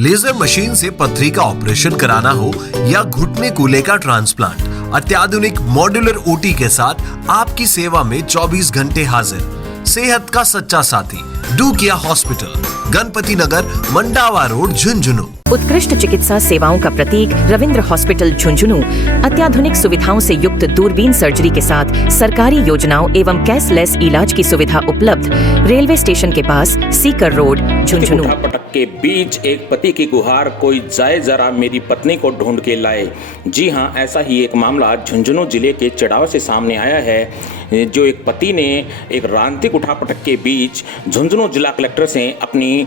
Laser machine से पथरी का ऑपरेशन कराना हो या घुटने कूल्हे का ट्रांसप्लांट, अत्याधुनिक मॉड्यूलर ओटी के साथ आपकी सेवा में 24 घंटे हाजिर। सेहत का सच्चा साथी डू किया हॉस्पिटल, गणपति नगर, मंडावा रोड, झुंझुनू। उत्कृष्ट चिकित्सा सेवाओं का प्रतीक रविंद्र हॉस्पिटल झुंझुनू अत्याधुनिक सुविधाओं से युक्त दूरबीन सर्जरी के साथ सरकारी योजनाओं एवं कैशलेस इलाज की सुविधा उपलब्ध। रेलवे स्टेशन के पास सीकर रोड, झुंझुनू। पटक के बीच एक पति की गुहार, कोई जाए जरा मेरी पत्नी को ढूंढ के लाए। जी हां, ऐसा ही एक मामला झुंझुनू जिले के चड़ाव से सामने आया है, जो एक पति ने एक रांतिक उठापटक के बीच झुंझुनू जिला कलेक्टर से अपनी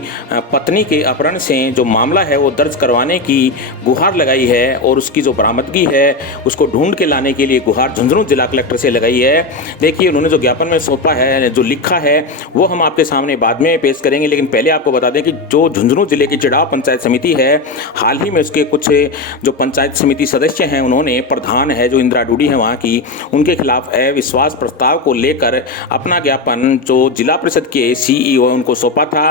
पत्नी के अपहरण से जो मामला है वो दर्ज करवाने की गुहार लगाई है और उसकी जो बरामदगी है उसको ढूंढ के लाने के लिए गुहार झुंझुनू जिला कलेक्टर से लगाई है। देखिए, उन्होंने जो ज्ञापन में सौंपा है, जो लिखा है, वो हम आपके सामने बाद में पेश करेंगे, लेकिन पहले आपको बता दें कि जो झुंझुनू जिले की चड़ाव पंचायत समिति है, हाल ही में उसके कुछ जो पंचायत समिति सदस्य हैं, उन्होंने प्रधान है जो इंदिरा डूडी है वहाँ की, उनके खिलाफ अविश्वास प्रस्ताव को लेकर अपना ज्ञापन जो जिला परिषद के सीईओ उनको सौंपा था।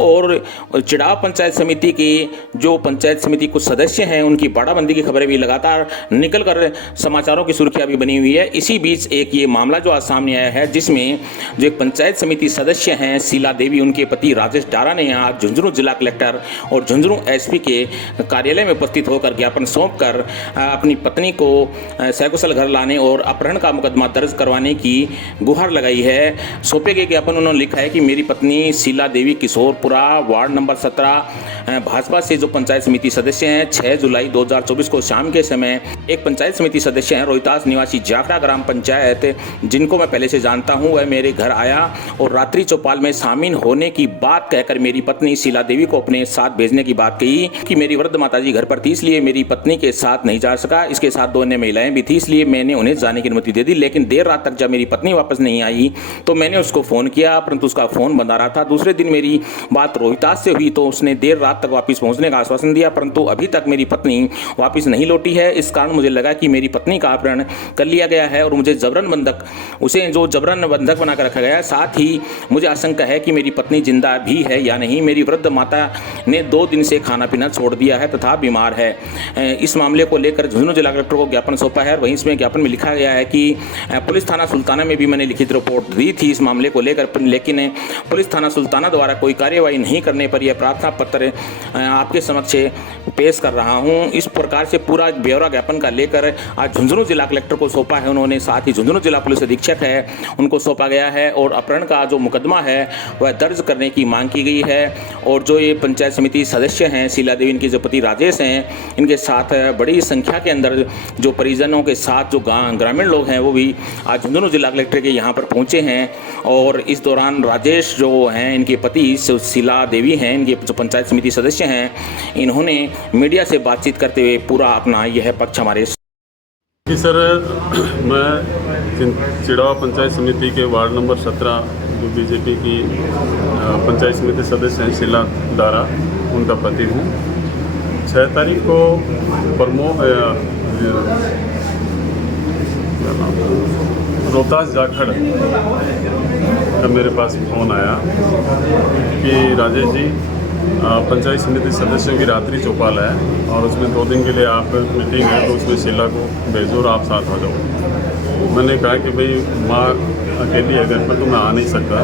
और चड़ाव पंचायत समिति की जो पंचायत समिति कुछ सदस्य हैं, उनकी बाड़ाबंदी की खबरें भी लगातार निकल कर समाचारों की सुर्खियां भी बनी हुई है। इसी बीच एक ये मामला जो आज सामने आया है, जिसमें जो एक पंचायत समिति सदस्य हैं शीला देवी, उनके पति राजेश डारा ने आज झुंझुनू जिला कलेक्टर और झुंझुनू एसपी के कार्यालय में उपस्थित होकर ज्ञापन सौंप कर अपनी पत्नी को सकुशल घर लाने और अपहरण का मुकदमा दर्ज करवाने की गुहार लगाई है। सौंपे गए ज्ञापन उन्होंने लिखा है कि मेरी पत्नी शीला देवी किशोरपुरा वार्ड नंबर 17 भाजपा से जो पंचायत समिति सदस्य हैं, 6 जुलाई 2024 को शाम के समय एक पंचायत समिति सदस्य हैं रोहितास निवासी जाखड़ा ग्राम पंचायत, जिनको मैं पहले से जानता हूं, वह मेरे घर आया और रात्रि चौपाल में शामिल होने की बात कहकर मेरी पत्नी शीला देवी को अपने साथ भेजने की बात कही कि मेरी वृद्ध माताजी घर पर थी, इसलिए मेरी पत्नी के साथ नहीं जा सका। इसके साथ 2 अन्य महिलाएं भी थी, इसलिए मैंने उन्हें जाने की अनुमति दे दी। लेकिन देर रात तक जब मेरी पत्नी वापस नहीं आई तो मैंने उसको फ़ोन किया, परंतु उसका फ़ोन बंद आ रहा था। दूसरे दिन मेरी बात रोहितास से हुई तो उसने देर रात तक वापस पहुंचने का आश्वासन दिया, परंतु अभी तक मेरी पत्नी वापस नहीं लौटी है। इस कारण मुझे लगा कि मेरी पत्नी का अपहरण कर लिया गया है और मुझे जबरन बंधक बनाकर रखा गया है। साथ ही मुझे आशंका है कि मेरी पत्नी जिंदा भी है या नहीं। मेरी वृद्ध माता ने 2 दिन से खाना पीना छोड़ दिया है तथा बीमार है। इस मामले को लेकर झुंझुनू जिला कलेक्टर को ज्ञापन सौंपा है। वहीं इसमें ज्ञापन में लिखा गया है कि पुलिस थाना सुल्ताना में भी मैंने लिखित रिपोर्ट दी थी इस मामले को लेकर, लेकिन पुलिस थाना सुल्ताना द्वारा कोई कार्यवाही नहीं करने पर यह प्रार्थना पत्र आपके समक्ष पेश कर रहा हूं। इस प्रकार से पूरा ब्यौरा ज्ञापन का लेकर आज झुंझुनू जिला कलेक्टर को सौंपा है उन्होंने। साथ ही झुंझुनू जिला पुलिस अधीक्षक है, उनको सौंपा गया है और अपहरण का जो मुकदमा है वह दर्ज करने की मांग की गई है। और जो ये पंचायत समिति सदस्य हैं शीला देवी, इनके जो पति राजेश हैं, इनके साथ बड़ी संख्या के अंदर जो परिजनों के साथ जो ग्रामीण लोग हैं वो भी आज झुंझुनू जिला कलेक्टर के यहाँ पर पहुँचे हैं। और इस दौरान राजेश जो हैं, इनके पति शीला देवी हैं, इनके जो पंचायत समिति सदस्य हैं, इन्होंने मीडिया से बातचीत करते हुए पूरा अपना यह पक्ष हमारे। जी सर, मैं चिड़ावा पंचायत समिति के वार्ड नंबर 17 जो बीजेपी की पंचायत समिति सदस्य हैं शीला दारा, उनका पति हूँ। 6 तारीख को रोहतास जाखड़ का मेरे पास फ़ोन आया कि राजेश जी, पंचायत समिति सदस्यों की रात्रि चौपाल है और उसमें 2 दिन के लिए आप मीटिंग है, तो उसमें शीला को भेजो और आप साथ आ जाओ। मैंने कहा कि भाई माँ अकेली है घर पर तो मैं आ नहीं सकता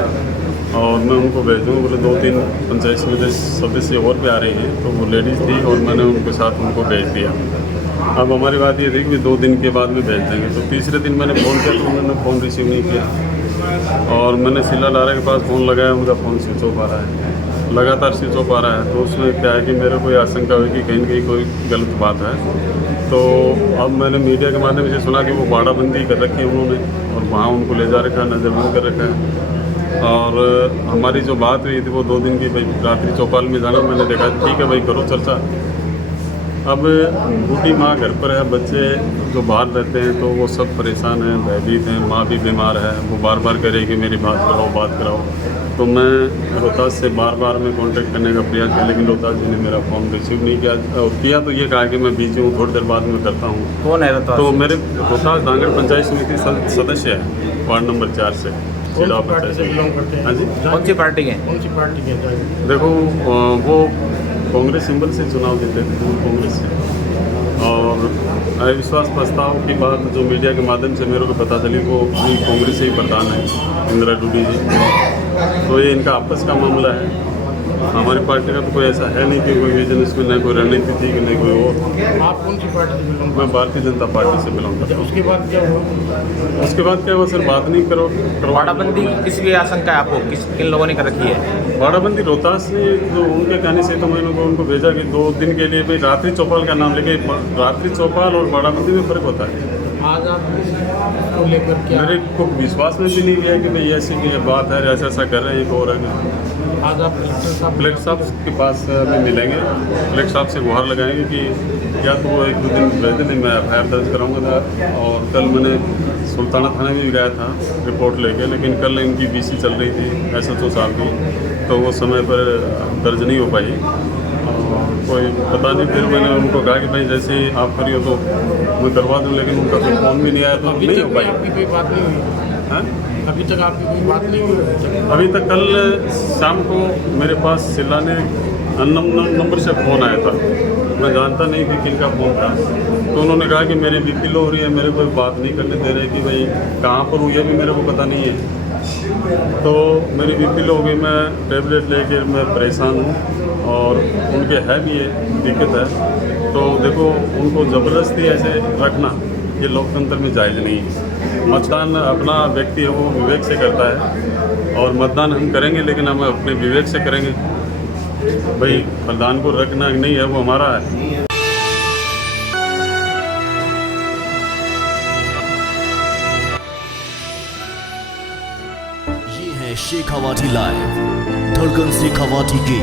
और मैं उनको भेज दूँगा। बोले 2-3 पंचायत समिति सदस्य और भी आ रही हैं, तो वो लेडीज़ थी और मैंने उनके साथ उनको भेज दिया। अब हमारी बात ये थी कि 2 दिन के बाद में भेज देंगे। तो तीसरे दिन मैंने फ़ोन किया तो उन्होंने फ़ोन रिसीव नहीं किया और मैंने शीला दारा के पास फ़ोन लगाया, उनका फ़ोन स्विच ऑफ आ रहा है, लगातार स्विच ऑफ आ रहा है। तो उसमें क्या है कि मेरे को आशंका हुई कि कहीं न कहीं कोई गलत बात है। तो अब मैंने मीडिया के माध्यम से सुना कि वो बाड़ाबंदी कर रखी है उन्होंने और वहाँ उनको ले जा रखा है, नज़रबंद कर रखा है। और हमारी जो बात हुई थी वो 2 दिन की, भाई रात्रि चौपाल में जाना। मैंने देखा ठीक है भाई, करो चर्चा। अब बूढ़ी माँ घर पर है, बच्चे जो बाहर रहते हैं तो वो सब परेशान हैं, भयभीत हैं, माँ भी बीमार है। वो बार बार कह रही कि मेरी बात कराओ। तो मैं रोहतास से बार मैं कांटेक्ट करने का प्रयास किया, लेकिन रोहतास जी ने मेरा फ़ोन रिसीव नहीं किया तो ये कहा कि मैं बिजी हूँ, थोड़ी देर बाद में करता हूँ। कौन है रोहतास? तो मेरे रोहतास दांगड़ पंचायत समिति सदस्य है वार्ड नंबर 4 से। जिला पंचायत। हाँ जी, कौन सी पार्टी है? देखो वो कांग्रेस सिंबल से चुनाव जीते थे, तृणमूल कांग्रेस से। और अविश्वास प्रस्ताव की बात जो मीडिया के माध्यम से मेरे को पता चली, वो भी कांग्रेस से ही प्रधान है, इंदिरा डूडी जी। तो ये इनका आपस का मामला है। हमारी पार्टी का तो कोई ऐसा है नहीं कि कोई विजन इसमें, न कोई रणनीति थी कि नहीं कोई और। आप कौन सी पार्टी से बिलोंग मैं भारतीय जनता पार्टी से बिलोंग करता हूँ। उसके बाद क्या हुआ? उसके बाद क्या हुआ सर, बात नहीं करो। बाड़ाबंदी किस लिए आशंका है आपको, किन लोगों ने कर रखी है? बाड़ाबंदी रोहतास ने, जो उनके कहने से तो मैंने उनको भेजा कि 2 दिन के लिए भाई रात्रि चौपाल का नाम लेके, रात्रि चौपाल और बाड़ाबंदी में फ़र्क होता है। आज आप इसको लेकर क्या? मेरे को विश्वास में भी नहीं किया कि भाई ऐसी की बात है, ऐसा ऐसा कर रहे हैं तो हो रहा है। आज आप कलेक्टर साहब के पास में मिलेंगे, कलेक्टर साहब से गुहार लगाएंगे कि या तो वो 1-2 दिन भेज दें, मैं FIR दर्ज कराऊंगा। और कल मैंने सुल्ताना थाने में भी गया था रिपोर्ट लेके, लेकिन कल इनकी BC चल रही थी SHO साहब की, तो वो समय पर दर्ज नहीं हो पाई। कोई पता नहीं, फिर मैंने उनको कहा कि भाई जैसे ही आप फ्री हो तो मैं करवा दूँ, लेकिन उनका कोई फ़ोन भी नहीं आया, तो अभी नहीं तक हो पाई। आपकी कोई बात नहीं हुई? हाँ, अभी तक आपकी कोई बात नहीं हुई? अभी तक कल शाम को मेरे पास सिला ने अननोन नंबर से फ़ोन आया था। मैं जानता नहीं कि किनका फ़ोन था, तो उन्होंने कहा कि मेरी BP लो हो रही है, मेरे को बात नहीं करने दे रहे कि भाई कहाँ पर हुई है भी मेरे को पता नहीं है। तो मेरी BP लो हो गई, मैं टेबलेट लेके मैं परेशान हूँ और उनके है भी ये दिक्कत है। तो देखो, उनको ज़बरदस्ती ऐसे रखना ये लोकतंत्र में जायज़ नहीं है। मतदान अपना व्यक्ति है, वो विवेक से करता है, और मतदान हम करेंगे लेकिन हम अपने विवेक से करेंगे। भाई मतदान को रखना नहीं है, वो हमारा है। ये है शेखावाटी लाइव, धड़कन शेखावाटी की